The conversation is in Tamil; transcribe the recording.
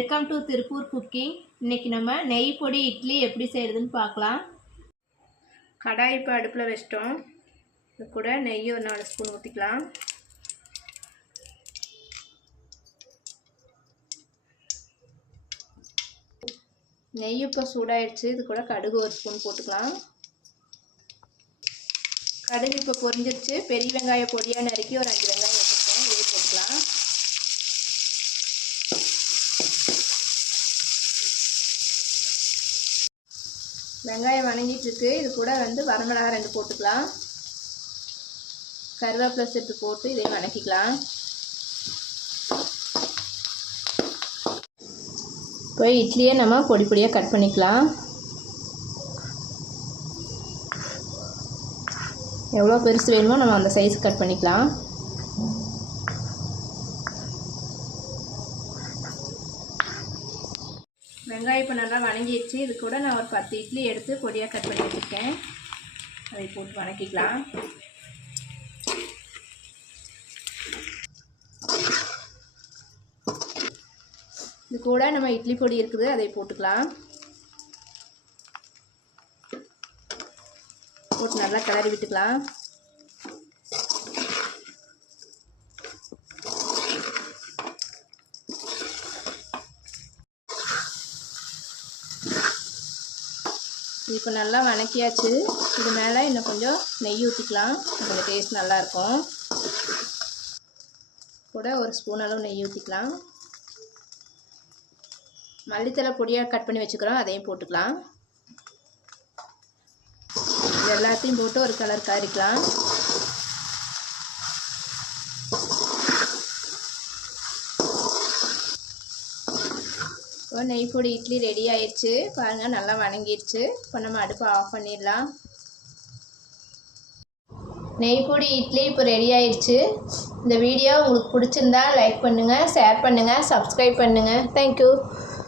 Welcome to Tiruppur cooking. இன்றைக்கி நம்ம நெய் பொடி இட்லி எப்படி செய்கிறதுன்னு பார்க்கலாம். கடாய் இப்போ அடுப்பில் வச்சிட்டோம். இது கூட நெய் ஒரு 4 ஸ்பூன் ஊற்றிக்கலாம். நெய் இப்போ சூடாயிடுச்சு. இது கூட கடுகு 1 ஸ்பூன் போட்டுக்கலாம். கடுகு இப்போ பொரிஞ்சிருச்சு. பெரிய வெங்காயம் பொடியாக நறுக்கி ஒரு 5 வெங்காயம் வச்சுருக்கேன். இதை போட்டுக்கலாம். வெங்காயம் வணங்கிட்டுருக்கு. இது கூட வரமிளகாய் 2 போட்டுக்கலாம். கருவேப்பிலை சேர்த்து போட்டு இதையும் வணக்கிக்கலாம். இப்போ இட்லியை நம்ம பொடி பொடியாக கட் பண்ணிக்கலாம். எவ்வளோ பெருசு வேணுமோ நம்ம அந்த சைஸ் கட் பண்ணிக்கலாம். வெங்காயம் இப்போ நல்லா வணங்கிடுச்சு. இது கூட நான் ஒரு 10 இட்லி எடுத்து பொடியாக கட் பண்ணி வச்சுருக்கேன். அதை போட்டு வணக்கிக்கலாம். இது கூட நம்ம இட்லி பொடி இருக்குது, அதை போட்டுக்கலாம். போட்டு நல்லா கிளறி விட்டுக்கலாம். இப்போ நல்லா வணக்கியாச்சு. இது மேலே இன்னும் கொஞ்சம் நெய் ஊற்றிக்கலாம். கொஞ்சம் டேஸ்ட் நல்லாயிருக்கும். கூட 1 ஸ்பூன் அளவு நெய் ஊற்றிக்கலாம். மல்லித்தலை பொடியாக கட் பண்ணி வச்சுக்கிறோம், அதையும் போட்டுக்கலாம். இது எல்லாத்தையும் போட்டு ஒரு கலர் கறிக்கலாம். இப்போ நெய் பொடி இட்லி ரெடி ஆயிடுச்சு. பாருங்கள், நல்லா வணங்கிடுச்சு. இப்போ நம்ம அடுப்பை ஆஃப் பண்ணிடலாம். நெய் பொடி இட்லி இப்போ ரெடி ஆயிடுச்சு. இந்த வீடியோ உங்களுக்கு பிடிச்சிருந்தா லைக் பண்ணுங்கள், ஷேர் பண்ணுங்கள், சப்ஸ்கிரைப் பண்ணுங்கள். தேங்க்யூ.